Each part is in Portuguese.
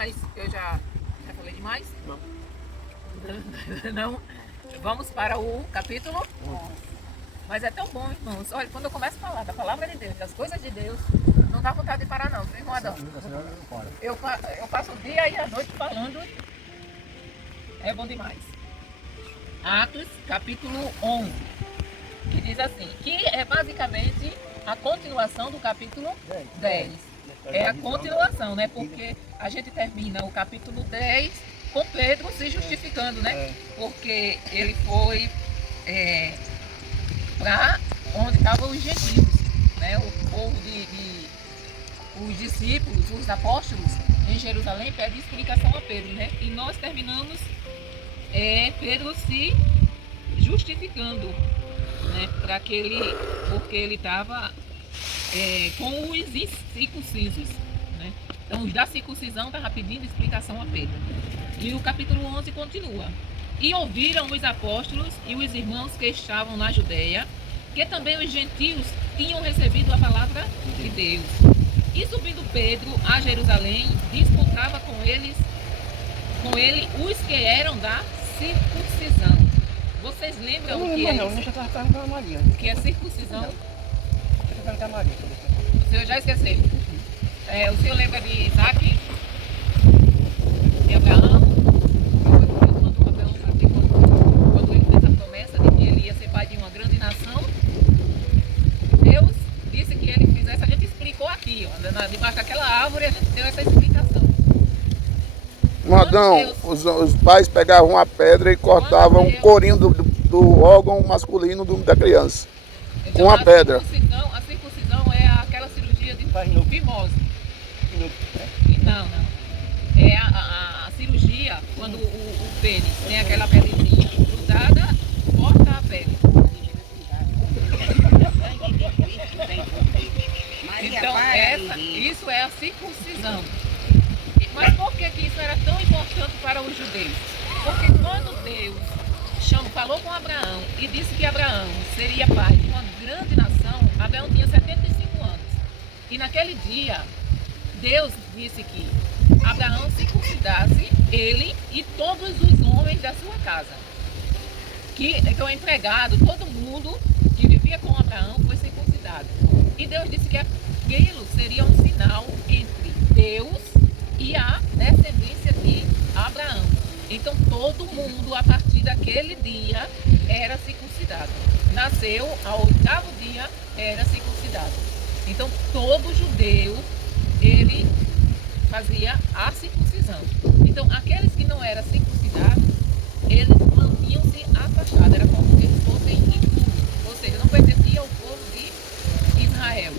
Mas eu já falei demais? Não. Não? Vamos para o capítulo 11. Mas é tão bom, irmãos. Olha, quando eu começo a falar da palavra de Deus, das coisas de Deus, não dá vontade de parar não, viu, irmão Adão? Eu passo o dia e a noite falando. É bom demais. Atos, capítulo 11. Que diz assim, que é basicamente a continuação do capítulo 10. É a continuação, né? Porque a gente termina o capítulo 10 com Pedro se justificando, né? Porque ele foi para onde estavam os gentios, né? O povo os discípulos, os apóstolos em Jerusalém pedem explicação a Pedro, né? E nós terminamos Pedro se justificando, né? Porque ele estava com os incircuncisos, né? Então os da circuncisão estavam pedindo explicação a Pedro. E o capítulo 11 continua. E ouviram os apóstolos e os irmãos que estavam na Judeia, que também os gentios tinham recebido a palavra de Deus. E subindo Pedro a Jerusalém, disputava com ele os que eram da circuncisão. Vocês lembram o que é isso? Deixa eu perguntar a Maria. O que é circuncisão? Deixa eu perguntar a Maria. O senhor já esqueceu. O senhor lembra de Isaac? De Abraão? Deus mandou Abraão fazer quando ele fez a promessa de que ele ia ser pai de uma grande nação. Deus disse que ele fizesse, a gente explicou aqui, ó, debaixo daquela árvore, a gente deu essa explicação. Adão, os pais pegavam a pedra e cortavam o corinho do órgão masculino da criança. Então, Com a pedra. A circuncisão é aquela cirurgia de fimose. Não. É a cirurgia quando o pênis tem aquela pelezinha grudada, corta a pele. Então, isso é a circuncisão. Mas por que isso era tão importante para os judeus? Porque quando Deus falou com Abraão e disse que Abraão seria pai de uma grande nação, Abraão tinha 75 anos. E naquele dia, Deus disse que Abraão circuncidasse ele e todos os homens da sua casa. Então, empregado, todo mundo que vivia com Abraão foi circuncidado. E Deus disse que aquilo seria um sinal entre Deus e a descendência de Abraão. Então todo mundo a partir daquele dia era circuncidado. Nasceu ao 8º dia, era circuncidado. Então todo judeu, ele fazia a circuncisão. Então aqueles que não eram circuncidados, eles mantinham-se afastados, era como se eles fossem impuros, ou seja, não pertenciam ao povo de Israel.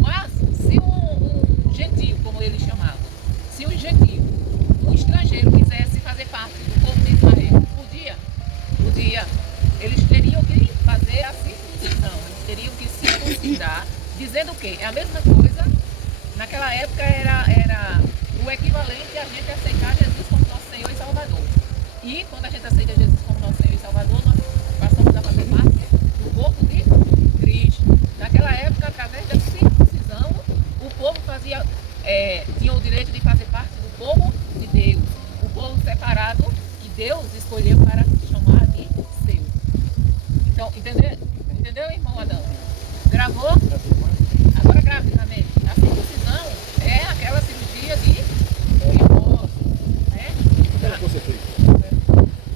Mas se um gentio, como eles chamavam, se um gentio, um estrangeiro quisesse fazer parte do povo de Israel, podia, eles teriam que fazer a circuncisão, eles teriam que circuncidar, dizendo o quê? É a mesma coisa, naquela época era o equivalente a gente aceitar Jesus como nosso Senhor e Salvador. E quando a gente aceita Jesus como nosso Senhor e Salvador, nós passamos a fazer parte do corpo de Cristo. Naquela época, através da circuncisão, o povo tinha o direito de fazer parte do povo de Deus, o povo separado que Deus escolheu para chamar de seu. Então, entendeu, irmão Adão? Gravou? Agora grave também. A circuncisão é aquela cirurgia de fimose, né?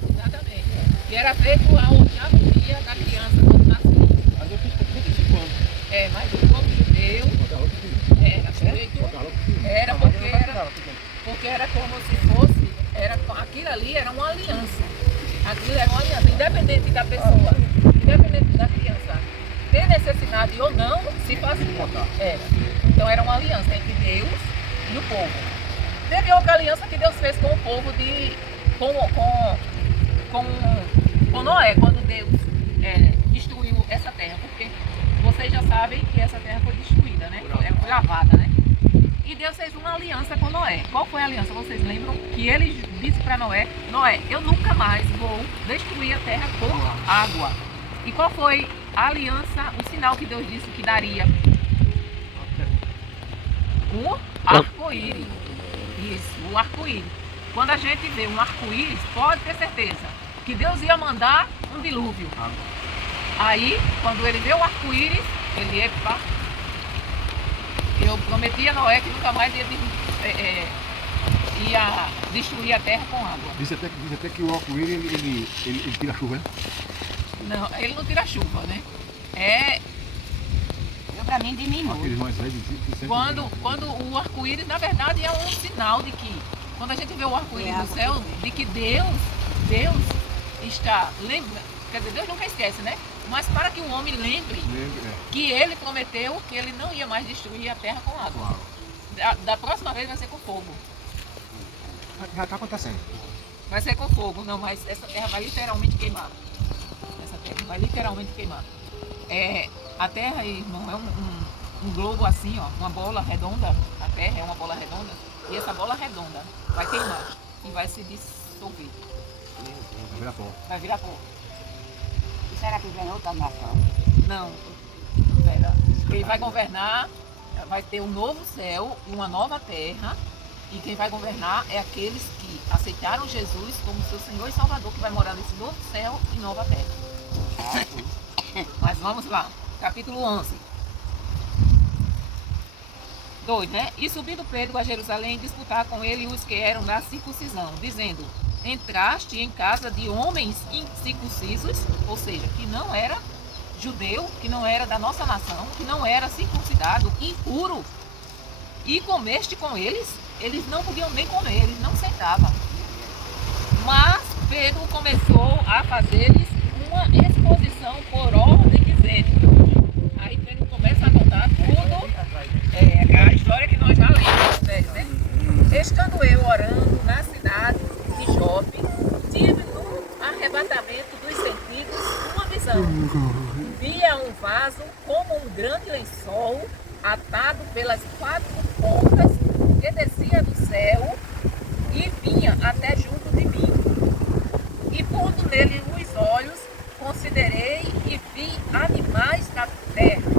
Exatamente. E era feito ao 8º dia da criança quando nasceu. Mas eu fiz por 35 anos. Mas o povo judeu era feito, porque era como se fosse, aquilo ali era uma aliança. Aquilo era uma aliança, independente da pessoa, independente da criança ter necessidade ou não, se fazia. Então era uma aliança entre Deus e o povo. Teve outra aliança que Deus fez com o povo com Noé, quando Deus destruiu essa terra, porque vocês já sabem que essa terra foi destruída, né? Foi lavada, né? E Deus fez uma aliança com Noé. Qual foi a aliança? Vocês lembram? Que ele disse para Noé, eu nunca mais vou destruir a terra com água. E qual foi a aliança, o sinal que Deus disse que daria? Um arco-íris. Isso, o arco-íris. Quando a gente vê um arco-íris, pode ter certeza que Deus ia mandar um dilúvio. Aí, quando ele vê o arco-íris, ele, epa, eu prometi a Noé que nunca mais ia destruir a terra com água. Diz até que o arco-íris ele tira a chuva, né? Não, ele não tira chuva, né? É Pra mim diminui. Aqueles mais velhos sempre quando o arco-íris, na verdade, é um sinal de que, quando a gente vê o arco-íris no céu, de que Deus está lembrando. Quer dizer, Deus nunca esquece, né? Mas para que o homem lembre que ele prometeu que ele não ia mais destruir a terra com água. Da próxima vez vai ser com fogo. Já está acontecendo. Vai ser com fogo, não, mas essa terra vai literalmente queimar. Essa terra vai literalmente queimar. A terra, irmão, é um globo assim, ó, uma bola redonda. A terra é uma bola redonda. E essa bola redonda vai queimar e vai se dissolver. Vai virar pó. Vai virar pó. E será que vem outra nação? Não, Vera. Quem vai governar vai ter um novo céu e uma nova terra. E quem vai governar é aqueles que aceitaram Jesus como seu Senhor e Salvador, que vai morar nesse novo céu e nova terra. Mas vamos lá, capítulo 11. 2, né? E subindo Pedro a Jerusalém, disputar com ele os que eram da circuncisão, dizendo: entraste em casa de homens incircuncisos, ou seja, que não era judeu, que não era da nossa nação, que não era circuncidado, impuro, e comeste com eles? Eles não podiam nem comer, eles não sentavam. Mas Pedro começou a fazer-lhes uma exposição por ordem, dizendo. Aí Pedro começa a contar tudo, a história que nós já lemos, né? Estando eu orando na cidade de Jope, tive no arrebatamento dos sentidos uma visão. Via um vaso como um grande lençol atado pelas 4 pontas que descia do céu e vinha até junto de mim. E pondo nele os olhos, considerei e vi animais da terra,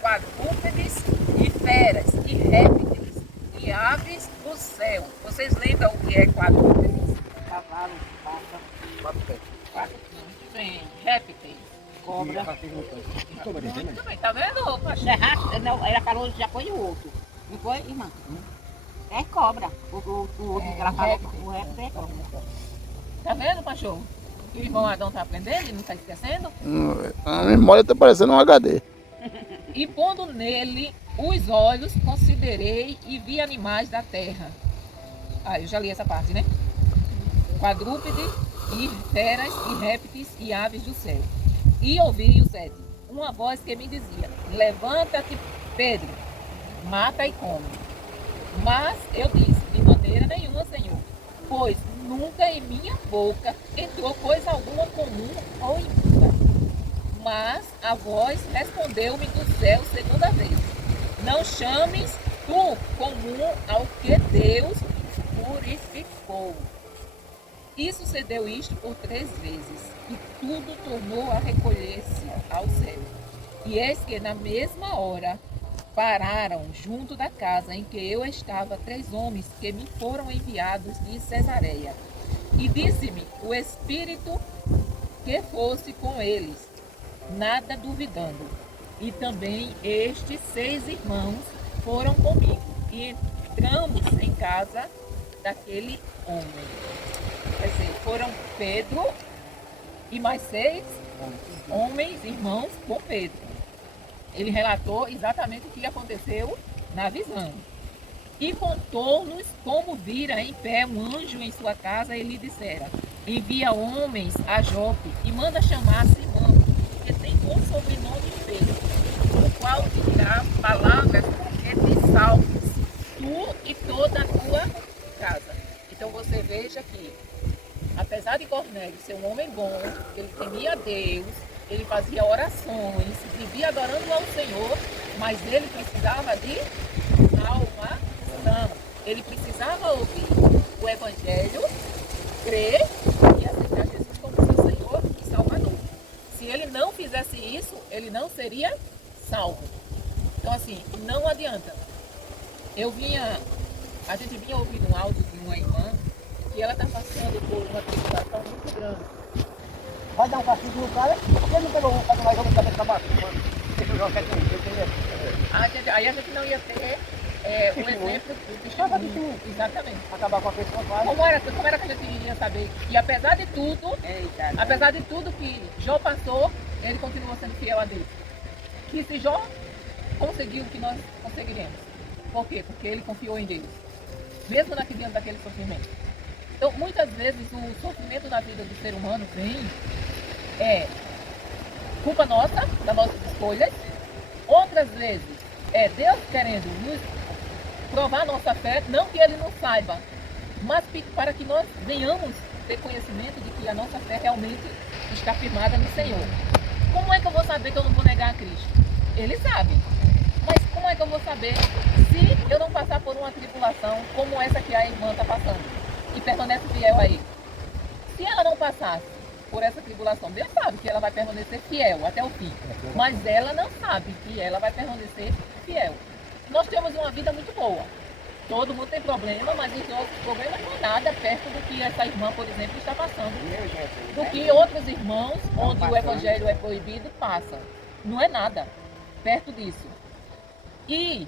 quadrúpedes e feras e répteis e aves do céu. Vocês lembram o que é quadrúpedes? Cavalo, vaca, Muito bem. Répteis. cobra. Muito bem, tá vendo, Pastor? Não, ela falou, já foi o outro. Não foi, irmã? É cobra. O outro que ela falou, o resto é cobra. Tá vendo, Pastor? O irmão Adão tá aprendendo e não tá esquecendo? A memória está parecendo um HD. E pondo nele os olhos, considerei e vi animais da terra. Ah, eu já li essa parte, né? Quadrúpede e feras e répteis e aves do céu. E ouvi o 7, uma voz que me dizia: levanta-te, Pedro, mata e come. Mas eu disse: de maneira nenhuma, Senhor, pois nunca em minha boca entrou coisa alguma comum ou imunda. Mas a voz respondeu-me do céu segunda vez: não chames tu comum ao que Deus purificou. E sucedeu isto por 3 vezes, e tudo tornou a recolher-se ao céu. E eis que na mesma hora pararam junto da casa em que eu estava 3 homens que me foram enviados de Cesareia. E disse-me o Espírito que fosse com eles, nada duvidando. E também estes 6 irmãos foram comigo, e entramos em casa daquele homem. Quer dizer, foram Pedro e mais 6 homens, irmãos, com Pedro. Ele relatou exatamente o que aconteceu na visão. E contou-nos como vira em pé um anjo em sua casa e lhe dissera: envia homens a Jope e manda chamar Simão, que tem por sobrenome Pedro, o qual te dirá palavras porque te salves, tu e toda a tua casa. Então você veja que, apesar de Cornélio ser um homem bom, ele temia a Deus, ele fazia orações, vivia adorando ao Senhor, mas ele precisava de salvação. Ele precisava ouvir o Evangelho, crer e aceitar Jesus como seu Senhor e Salvador. Se ele não fizesse isso, ele não seria salvo. Então assim, não adianta. Eu vinha A gente vinha ouvindo um áudio de uma irmã que ela está passando por uma tribulação muito grande. Vai dar um passinho no cara, por que não pegou um para mais um para acabar? Aí a gente não ia ter o exemplo do testemunho. Exatamente. Acabar com a pessoa, vai. Como era que a gente iria saber? E apesar de tudo que Jó passou, ele continuou sendo fiel a Deus. Que se Jó conseguiu o que nós conseguiremos. Por quê? Porque ele confiou em Deus. Mesmo diante daquele sofrimento. Então, muitas vezes, o sofrimento da vida do ser humano vem culpa nossa, das nossas escolhas. Outras vezes, Deus querendo nos provar nossa fé, não que Ele não saiba, mas para que nós venhamos ter conhecimento de que a nossa fé realmente está firmada no Senhor. Como é que eu vou saber que eu não vou negar a Cristo? Ele sabe. Mas como é que eu vou saber se eu não passar por uma tribulação como essa que a irmã está passando e permanece fiel a Ele? Se ela não passasse por essa tribulação, Deus sabe que ela vai permanecer fiel até o fim. Mas ela não sabe que ela vai permanecer fiel. Nós temos uma vida muito boa. Todo mundo tem problema, mas os nossos problemas não é nada perto do que essa irmã, por exemplo, está passando. Do que outros irmãos, onde o evangelho é proibido, passam. Não é nada perto disso. E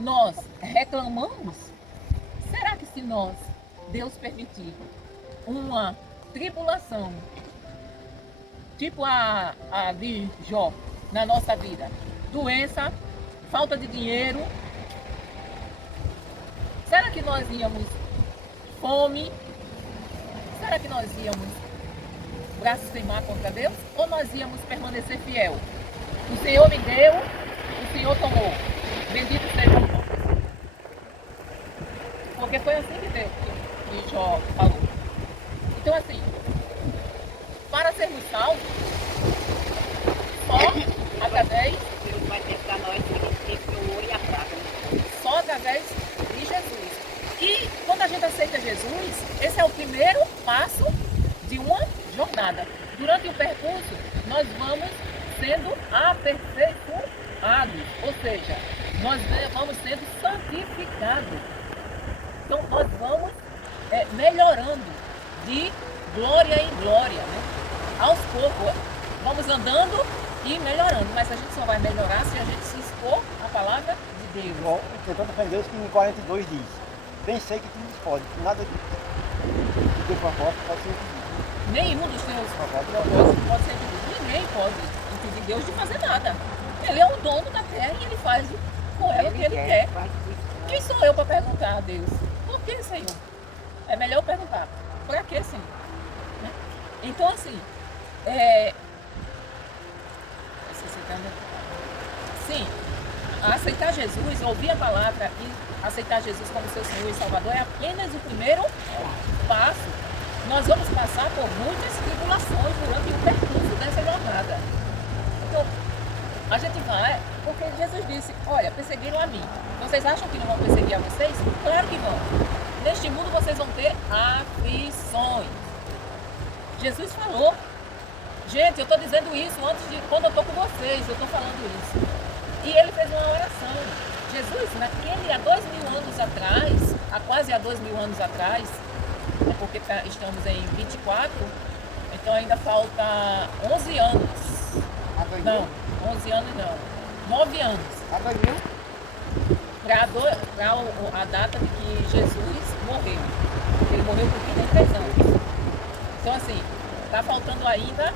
nós reclamamos? Será que se nós, Deus permitir, uma tribulação, tipo a de Jó, na nossa vida, doença, falta de dinheiro, será que nós íamos fome? Será que nós íamos blasfemar contra Deus? Ou nós íamos permanecer fiel? O Senhor me deu, o Senhor tomou. Bendito seja o nome. Porque foi assim que Jó falou. Então assim, para sermos salvos, só através Deus vai testar nós, esse o ouro e a prata. só através de Jesus. E quando a gente aceita Jesus, esse é o primeiro passo de uma jornada. Durante o percurso, nós vamos sendo aperfeiçoados, ou seja, nós vamos sendo santificados. Então, nós vamos melhorando de glória em glória, né? Aos poucos, vamos andando e melhorando, mas a gente só vai melhorar se a gente se expor à palavra de Deus. Igual, tentando defender Deus que em 42 diz. Pensei que tudo pode, nada do teu propósito pode ser impedido. Nenhum dos seus propósitos pode ser impedido. Ninguém pode impedir Deus de fazer nada. Ele é o dono da terra e ele faz com ela o que ele quer. Quem sou eu para perguntar a Deus? Por que, Senhor? É melhor perguntar. Para que, Senhor? Né? Então, assim, sim, aceitar Jesus, ouvir a palavra e aceitar Jesus como seu Senhor e Salvador é apenas o primeiro passo. Nós vamos passar por muitas tribulações durante o percurso dessa jornada. Então, a gente vai, porque Jesus disse, olha, perseguiram a mim. Vocês acham que não vão perseguir a vocês? Claro que vão. Neste mundo vocês vão ter aflições. Jesus falou. Gente, eu estou dizendo isso antes de quando eu estou com vocês, eu estou falando isso. E ele fez uma oração. Jesus, naquele há 2000 anos atrás, há quase há 2000 anos atrás, porque estamos em 24, então ainda falta 11 anos. Não, 11 anos não, 9 anos. Para a data de que Jesus morreu. Ele morreu com 33 anos. Então assim, está faltando ainda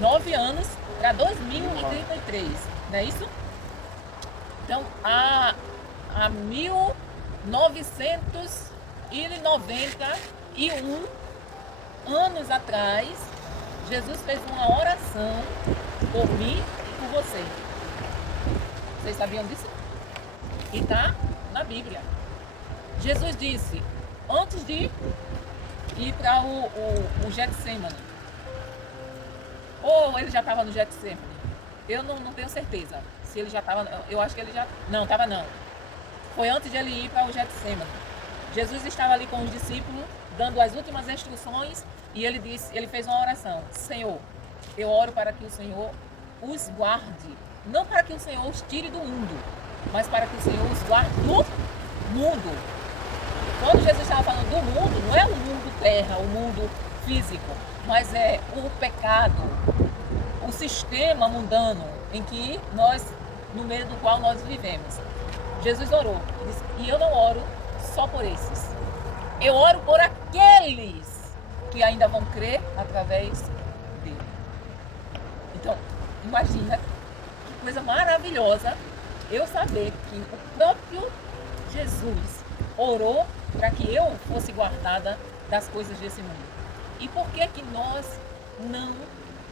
9 anos para 2033, não é isso? Então, há 1991 anos atrás, Jesus fez uma oração por mim e por você. Vocês sabiam disso? E está na Bíblia. Jesus disse, antes de ir para o Getsemane, ou ele já estava no Getsemane, eu não tenho certeza se ele já estava, eu acho que ele já, não, estava não. Foi antes de ele ir para o Getsemane. Jesus estava ali com os discípulos, dando as últimas instruções, e ele fez uma oração. Senhor, eu oro para que o Senhor os guarde, não para que o Senhor os tire do mundo, mas para que o Senhor os guarde do mundo. Quando Jesus estava falando do mundo, não é o mundo terra, o mundo físico, mas é o pecado, o sistema mundano em que nós, no meio do qual nós vivemos. Jesus orou, disse, e eu não oro só por esses. Eu oro por aqueles que ainda vão crer através dele. Então, imagina que coisa maravilhosa eu saber que o próprio Jesus orou para que eu fosse guardada das coisas desse mundo. E por que que nós não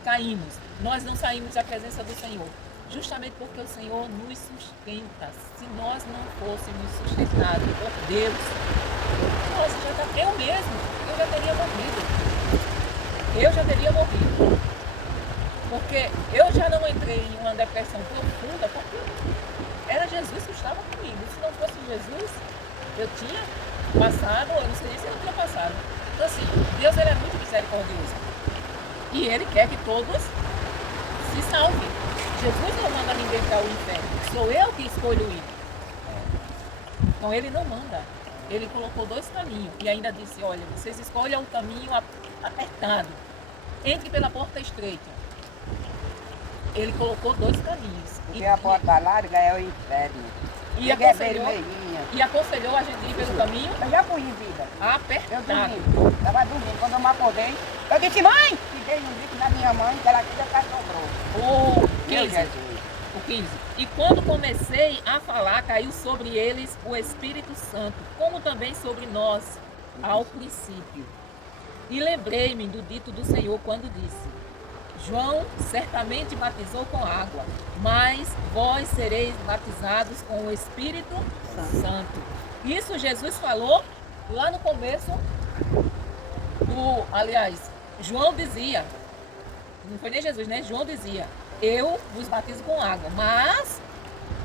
caímos? Nós não saímos da presença do Senhor? Justamente porque o Senhor nos sustenta. Se nós não fôssemos sustentados por Deus, eu já teria morrido. Eu já teria morrido. Porque eu já não entrei em uma depressão profunda, porque era Jesus que estava comigo. Se não fosse Jesus, eu tinha passado, eu não sei nem se eu tinha passado. Então assim, Deus ele é muito misericordioso. E Ele quer que todos se salvem. Jesus não manda ninguém para o inferno. Sou eu que escolho ir. Então Ele não manda. Ele colocou 2 caminhos. E ainda disse, olha, vocês escolham o caminho apertado. Entre pela porta estreita. Ele colocou 2 caminhos. Porque a porta larga é o inferno. E aconselhou a gente ir pelo caminho Eu já fui em vida. Eu apertado. dormi. Estava dormindo. Quando eu me acordei, eu disse, mãe! Fiquei um grito na minha mãe, que ela queria ficar sobrou. O 15. O 15. E quando comecei a falar, caiu sobre eles o Espírito Santo, como também sobre nós, ao princípio. E lembrei-me do dito do Senhor quando disse, João certamente batizou com água, mas vós sereis batizados com o Espírito Santo. Isso Jesus falou lá no começo aliás, João dizia, não foi nem Jesus, né? João dizia, eu vos batizo com água, mas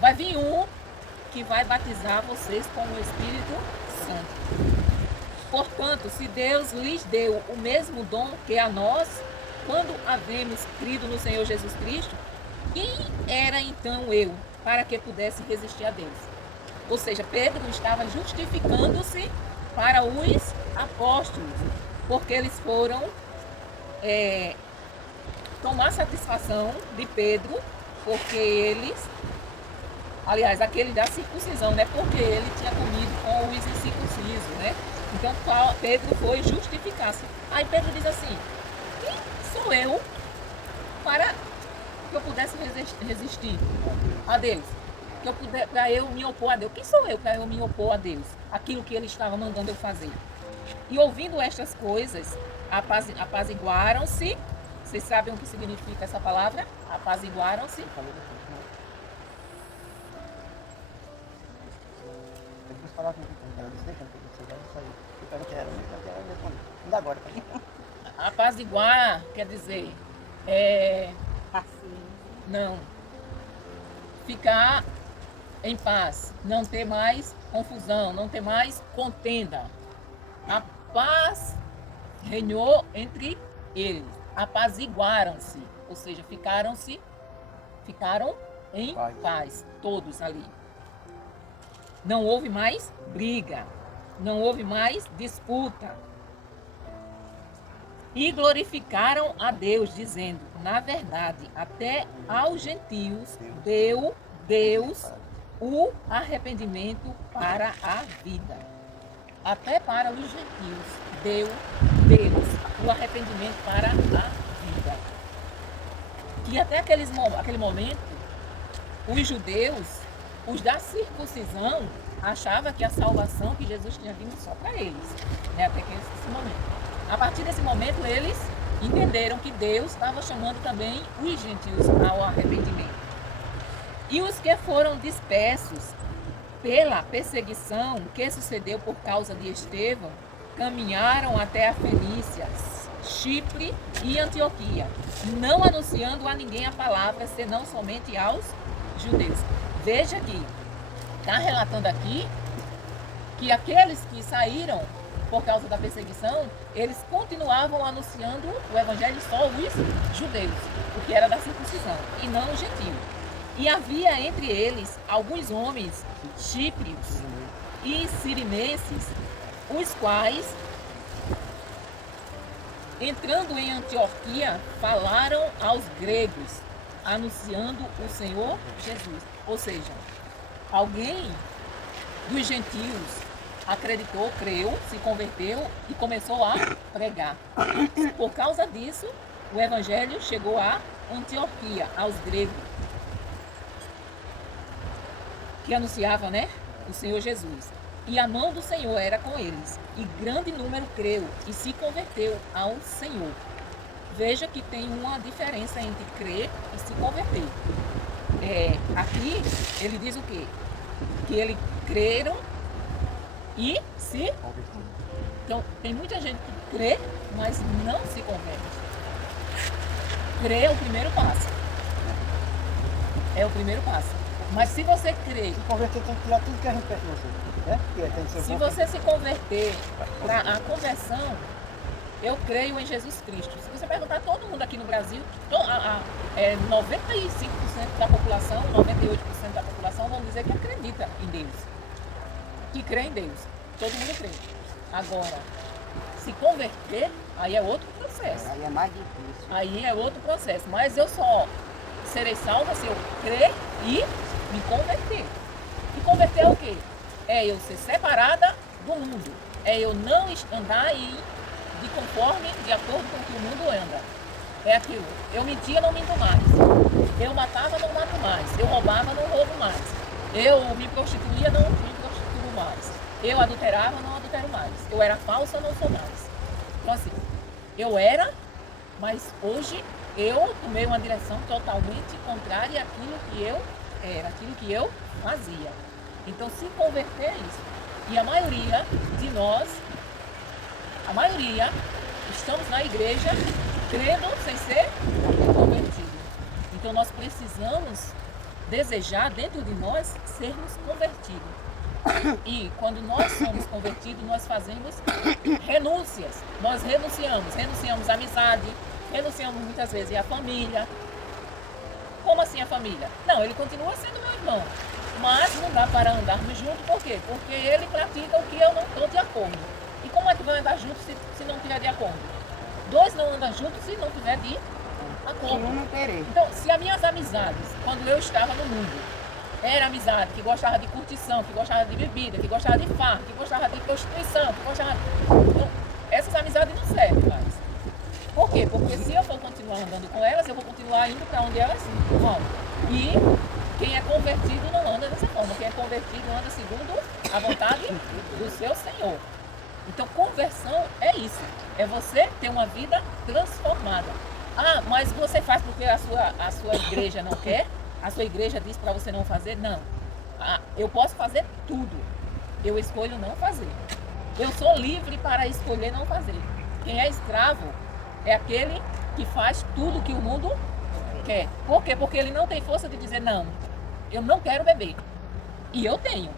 vai vir um que vai batizar vocês com o Espírito Santo. Portanto, se Deus lhes deu o mesmo dom que a nós, quando havemos crido no Senhor Jesus Cristo, quem era então eu para que pudesse resistir a Deus? Ou seja, Pedro estava justificando-se para os apóstolos, porque eles foram tomar satisfação de Pedro, porque eles, aliás, aquele da circuncisão, né? Porque ele tinha comido com os incircuncisos, né? Então Pedro foi justificar-se. Aí Pedro diz assim, quem sou eu para que eu pudesse resistir a Deus? Para eu me opor a Deus. Quem sou eu para eu me opor a Deus? Aquilo que ele estava mandando eu fazer. E ouvindo estas coisas, apaziguaram-se. Vocês sabem o que significa essa palavra? Apaziguaram-se. Depois falar com ela, disse, deixa eu pegar isso aí. Eu quero responder. Ainda agora. Apaziguar quer dizer, Assim. não, ficar em paz, não ter mais confusão, não ter mais contenda. A paz reinou entre eles, apaziguaram-se, ou seja, ficaram em paz, todos ali. Não houve mais briga, não houve mais disputa. E glorificaram a Deus, dizendo, na verdade, até aos gentios deu Deus o arrependimento para a vida. Até para os gentios deu Deus o arrependimento para a vida. Que até aquele momento, os judeus, os da circuncisão, achavam que a salvação que Jesus tinha vindo só para eles, né? Até que esse momento. A partir desse momento, eles entenderam que Deus estava chamando também os gentios ao arrependimento. E os que foram dispersos pela perseguição que sucedeu por causa de Estevão, caminharam até a Fenícia, Chipre e Antioquia, não anunciando a ninguém a palavra, senão somente aos judeus. Veja que está relatando aqui que aqueles que saíram por causa da perseguição, eles continuavam anunciando o evangelho só os judeus, o que era da circuncisão, e não os gentios. E havia entre eles alguns homens chíprios e sirinenses os quais, entrando em Antioquia, falaram aos gregos, anunciando o Senhor Jesus. Ou seja, alguém dos gentios acreditou, creu, se converteu e começou a pregar. Por causa disso, o evangelho chegou a Antioquia, aos gregos, que anunciava, né, o Senhor Jesus. E a mão do Senhor era com eles, e grande número creu e se converteu ao Senhor. Veja que tem uma diferença entre crer e se converter. Aqui ele diz o quê? Que eles creram e se... Então, tem muita gente que crê, mas não se converte. Crer é o primeiro passo. É o primeiro passo. Mas se você crer... Se converter tem que tirar tudo que a gente pensa em você. Né? Porque tem que ser Se bom. você se converter, para a conversão, eu creio em Jesus Cristo. Se você perguntar a todo mundo aqui no Brasil, 95% da população, 98% da população vão dizer que acredita em Deus. Que crê em Deus. Todo mundo crê. Agora, se converter, aí é outro processo. Aí é mais difícil. Aí é outro processo. Mas eu só serei salva se eu crer e me converter. E converter é o quê? É eu ser separada do mundo. É eu não andar de conforme, de acordo com o que o mundo anda. É aquilo. Eu mentia, não minto mais. Eu matava, não mato mais. Eu roubava, não roubo mais. Eu me prostituía, não me prostituo mais. Eu adulterava, não adultero mais. Eu era falsa, não sou mais. Então assim, eu era, mas hoje eu tomei uma direção totalmente contrária àquilo que eu era, aquilo que eu fazia. Então se converter é isso. E a maioria de nós, estamos na igreja crendo sem ser convertido. Então nós precisamos desejar dentro de nós sermos convertidos. E quando nós somos convertidos, nós fazemos renúncias. Nós renunciamos à amizade, renunciamos muitas vezes à família. Como assim a família? Não, ele continua sendo meu irmão, mas não dá para andarmos juntos, por quê? Porque ele pratica o que eu não estou de acordo. E como é que vai andar juntos se não tiver de acordo? Dois não andam juntos se não tiver de acordo. não querer. Então, se as minhas amizades, quando eu estava no mundo, era amizade que gostava de curtição, que gostava de bebida, que gostava de farra, que gostava de prostituição, que gostava de... Então, essas amizades não servem mais. Por quê? Porque se eu for continuar andando com elas, eu vou continuar indo para onde elas vão. E quem é convertido não anda dessa forma. Quem é convertido anda segundo a vontade do seu Senhor. Então, conversão é isso. É você ter uma vida transformada. Ah, mas você faz porque a sua igreja não quer? A sua igreja diz para você não fazer? Não. Eu posso fazer tudo. Eu escolho não fazer. Eu sou livre para escolher não fazer. Quem é escravo é aquele que faz tudo que o mundo quer. Por quê? Porque ele não tem força de dizer não. Eu não quero beber. E eu tenho.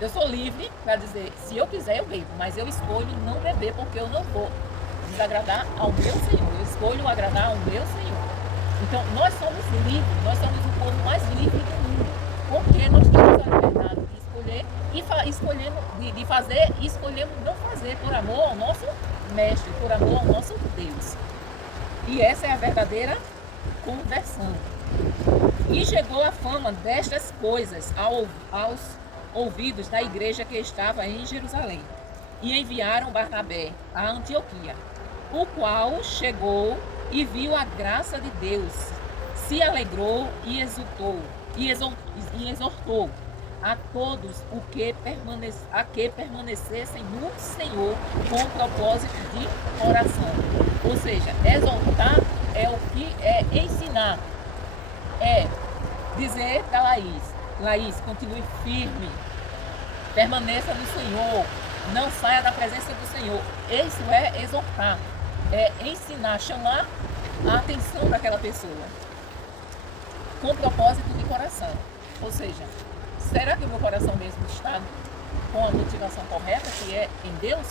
Eu sou livre para dizer, se eu quiser eu bebo, mas eu escolho não beber porque eu não vou desagradar ao meu Senhor. Eu escolho agradar ao meu Senhor. Então, nós somos livres, nós somos o povo mais livre do mundo. Porque nós temos a liberdade de escolher e escolhemos de fazer e escolhemos não fazer por amor ao nosso Mestre, por amor ao nosso Deus. E essa é a verdadeira conversão. E chegou a fama destas coisas aos ouvidos da igreja que estava em Jerusalém. E enviaram Barnabé a Antioquia, o qual chegou e viu a graça de Deus, se alegrou e exortou a todos que permanecessem no Senhor com propósito de oração. Ou seja, exortar é o que é ensinar. É dizer para Laís, continue firme, permaneça no Senhor, não saia da presença do Senhor. Isso é exortar, é ensinar, chamar a atenção daquela pessoa com propósito de coração. Ou seja, será que o meu coração mesmo está com a motivação correta, que é em Deus?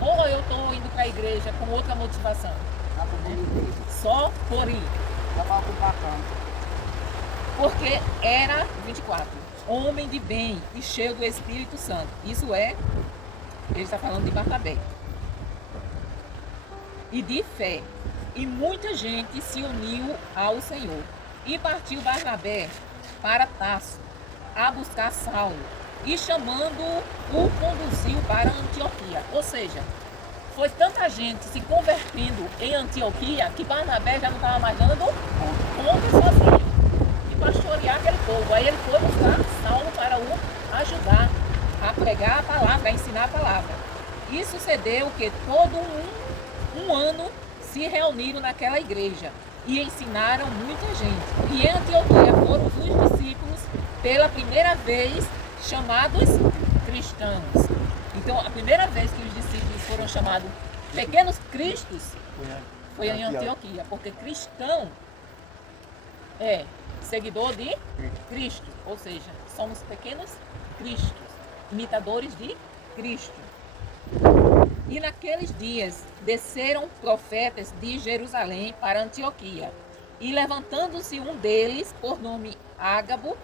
Ou eu estou indo para a igreja com outra motivação? Só por ir. Só para ocupar campo. Porque era 24. homem de bem e cheio do Espírito Santo. Isso é, ele está falando de Barnabé. E de fé. E muita gente se uniu ao Senhor. E partiu Barnabé para Tarso a buscar Saulo. E chamando-o, o conduziu para Antioquia. Ou seja, foi tanta gente se convertendo em Antioquia que Barnabé já não estava mais dando conta sozinho de pastorear aquele povo. Aí ele foi buscar Saulo para o ajudar a pregar a palavra, a ensinar a palavra. E sucedeu que todo um ano se reuniram naquela igreja e ensinaram muita gente. E em Antioquia foram os discípulos pela primeira vez chamados cristãos. Então, a primeira vez que os discípulos foram chamados pequenos cristos foi em Antioquia, porque cristão é seguidor de Cristo, ou seja, somos pequenos cristos, imitadores de Cristo. E naqueles dias desceram profetas de Jerusalém para Antioquia, e levantando-se um deles, por nome Ágabo,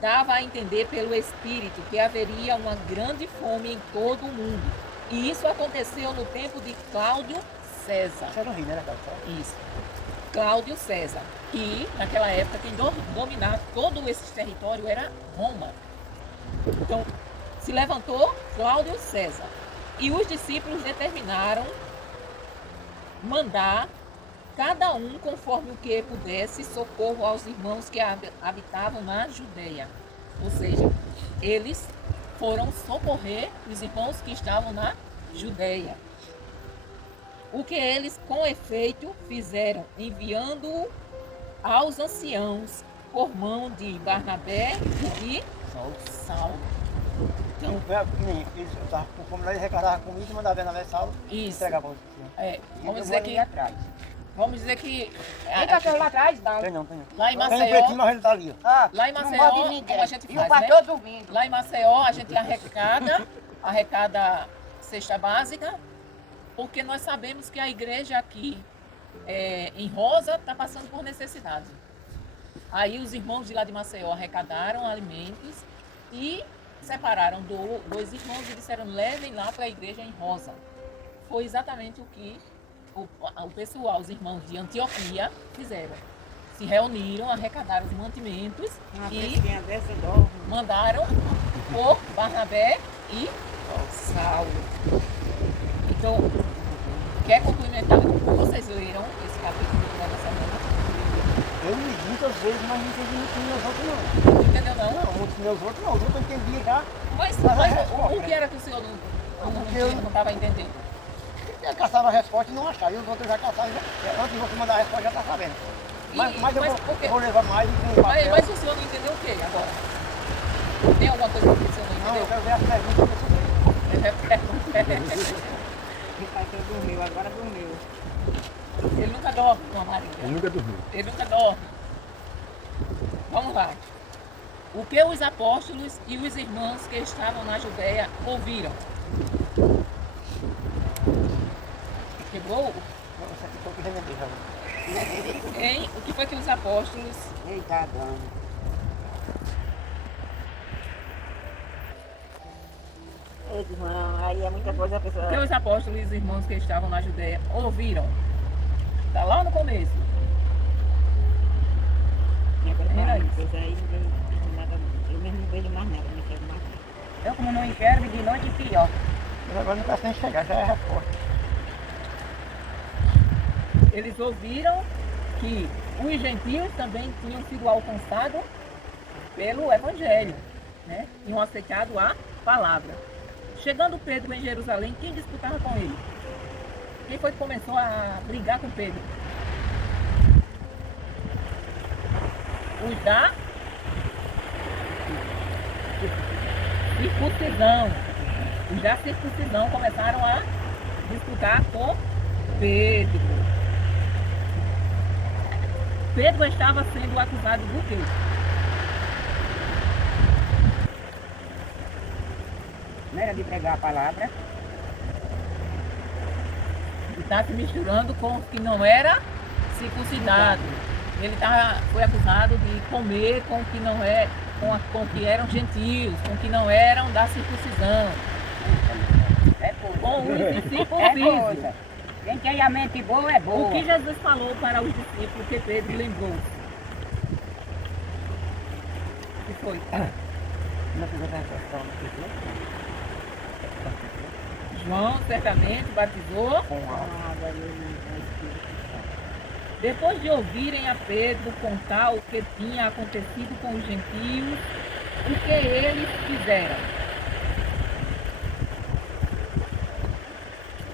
dava a entender pelo Espírito que haveria uma grande fome em todo o mundo. E isso aconteceu no tempo de Cláudio César. Você não ri, né, cara? Isso. Cláudio César. E, naquela época, quem dominava todo esse território era Roma. Então, se levantou Cláudio César. E os discípulos determinaram mandar cada um, conforme o que pudesse, socorro aos irmãos que habitavam na Judeia. Ou seja, eles foram socorrer os irmãos que estavam na Judeia. O que eles, com efeito, fizeram, enviando-o aos anciãos por mão de Barnabé e de Saulo. Então, eles estavam com fome lá, eles arrecadavam comida e mandavam na Saulo e Isso. entregavam para os Vamos dizer que Tem cachorro lá atrás, dá. Tem não. lá em Tem um pretinho, Maceió, mas ele tá ali, ó. lá em Não Maceió, pode ninguém. como a gente E o faz, né? pastor dormindo. Lá em Maceió a gente arrecada cesta básica, porque nós sabemos que a igreja aqui em Rosa está passando por necessidade. Aí os irmãos de lá de Maceió arrecadaram alimentos e separaram dois irmãos e disseram: levem lá para a igreja em Rosa. Foi exatamente o que o pessoal, os irmãos de Antioquia, fizeram. Se reuniram, arrecadaram os mantimentos e mandaram por Barnabé e Saulo. Então, quer complementar? Vocês leram esse capítulo da nossa mãe? Eu li muitas vezes, mas não entendi muito meus outros não. Não entendeu não? Não, muitos meus outros não. Os outros eu entendi já. Mas o que era que o senhor não estava entendendo? Eu caçava a resposta e não achava. E os outros já caçavam. Antes de você mandar a resposta, já está sabendo. Mas eu vou levar mais e tem papel. Mas o senhor não entendeu o que agora? Tem alguma coisa que o senhor não Não, eu entendeu? quero ver as perguntas que você fez. O pai dormiu, agora dormiu. Ele nunca dorme com a Maria. Ele nunca dormiu. Ele nunca dorme. Vamos lá. O que os apóstolos e os irmãos que estavam na Judeia ouviram? Quebrou? Você ficou que remedei já. Hein? O que foi que os apóstolos... Eita, dano. Eita, irmão, aí é muita coisa a pessoa. O que os apóstolos e os irmãos que estavam na Judeia ouviram? Está lá no começo. Era isso. Coisa aí não vejo nada. Eu mesmo não vejo mais nada, não quero mais nada. Eu, como não enxergo, de noite pior. Mas agora não está sem chegar, já é a resposta. Eles ouviram que os gentios também tinham sido alcançados pelo Evangelho, né? Tinham aceitado a palavra. Chegando Pedro em Jerusalém, quem disputava com ele? Quem foi que começou a brigar com Pedro? Os da circuncisão. Os da circuncisão começaram a disputar com Pedro. Pedro estava sendo acusado do quê? Não era de pregar a palavra. E está se misturando com os que não era circuncidado. Ele foi acusado de comer com o que não é com que eram gentios, com que não eram da circuncisão, É coisa. com os É incircuncisos. coisa. Quem tem a mente boa é boa. O que Jesus falou para os discípulos que Pedro lembrou? O que foi? Não fiz a tentação, não fiz, João certamente batizou. com água. Depois de ouvirem a Pedro contar o que tinha acontecido com os gentios, o que eles fizeram?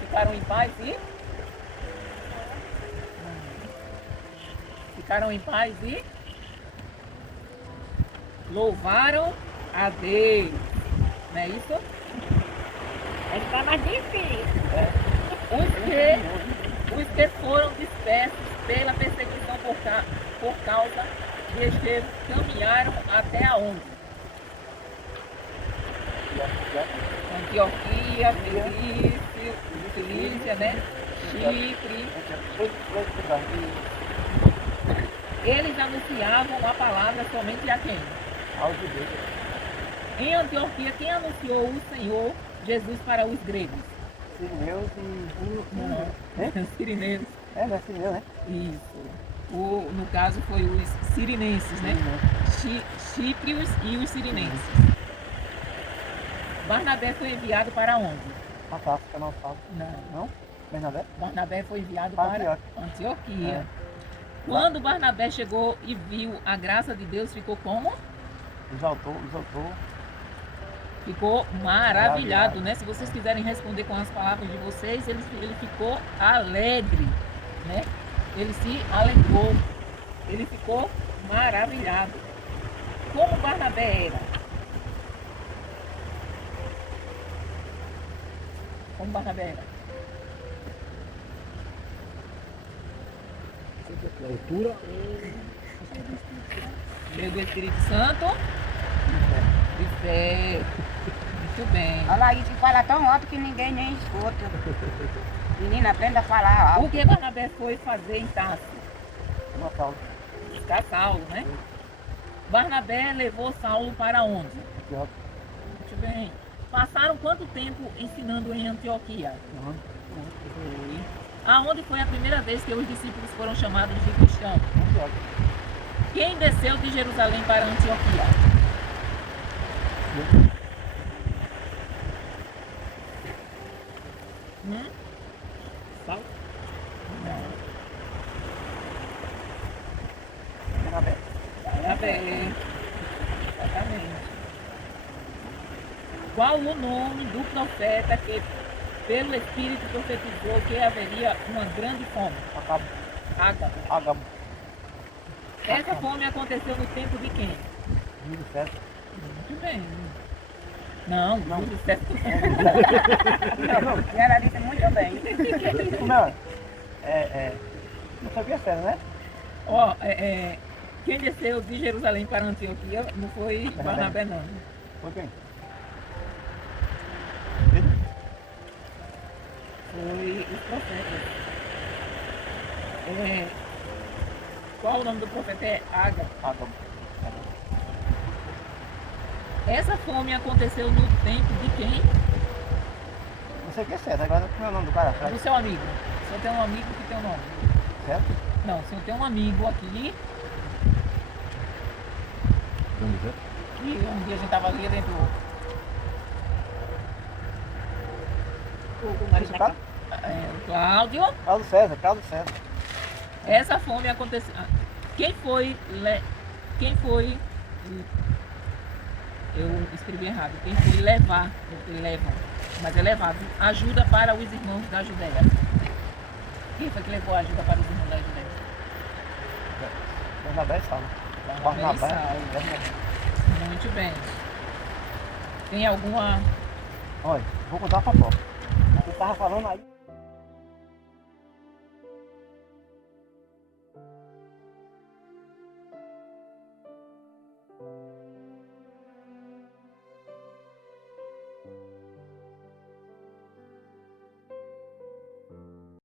Ficaram em paz e? Ficaram em paz e? Louvaram a Deus. Não é isso? Vai ficar mais difícil. Os que foram dispersos pela perseguição por causa de Estevão caminharam até aonde? Antioquia, Cilícia, né? Chipre. Eles anunciavam a palavra somente a quem? Aos judeus. Em Antioquia, quem anunciou o Senhor Jesus para os gregos? Sirineus e... Não, sirineus. É, não é sirineu, né? Isso. No caso foi os sirinenses, né? Chíprios e os sirinenses. Barnabé foi enviado para onde? Fantástico, eu não falo. Não? Bernabé? Barnabé foi enviado Para para Antioquia. É. Quando Barnabé chegou e viu a graça de Deus, ficou como? Exaltou. Ficou maravilhado, né? Se vocês quiserem responder com as palavras de vocês, ele ficou alegre, né? Ele se alegrou, ele ficou maravilhado. Como Barnabé era? Como Barnabé era? Leitura. Cheio do Espírito Santo? De fé. Muito bem. Olha lá, isso fala tão alto que ninguém nem escuta. Menina, aprenda a falar O alto. que Barnabé foi fazer em Tarso? Uma fala. Buscar Saulo, né? Barnabé levou Saulo para onde? Antioquia. Muito bem. Passaram quanto tempo ensinando em Antioquia? Uhum. Aonde foi a primeira vez que os discípulos foram chamados de cristãos? Antioquia. Quem desceu de Jerusalém para Antioquia? Saulo? Não. Bernabé. Barnabé. Exatamente. Qual o nome do profeta que, pelo Espírito, profetizou que haveria uma grande fome? Ágabo. Ágamo. Essa fome aconteceu no tempo de quem? Júlio César. Muito bem. Não, Júlio César. A senhora disse muito bem. Como é? Não sabia César, né? Ó, quem desceu de Jerusalém para Antioquia não foi Barnabé, não. Foi quem? Foi os profetas. Qual o nome do profeta? É Ágabo. Ágamo. Essa fome aconteceu no tempo de quem? Não sei o que é César, agora como é o nome do cara? Do seu amigo. O senhor tem um amigo que tem o nome. Certo? Não, o senhor tem um amigo aqui, Vamos ver. que um dia a gente estava ali dentro Esse cara? o Cláudio. Carlos César, Carlos César. Essa fome aconteceu. Quem foi. Eu escrevi errado. Quem foi levar, mas é levado, ajuda para os irmãos da Judéia. Quem foi que levou a ajuda para os irmãos da Judéia? Bernabé e Saulo. Barnabé e Saulo. Bernabé. Muito bem. Tem alguma. Olha, vou contar uma fofoca. Você estava falando aí.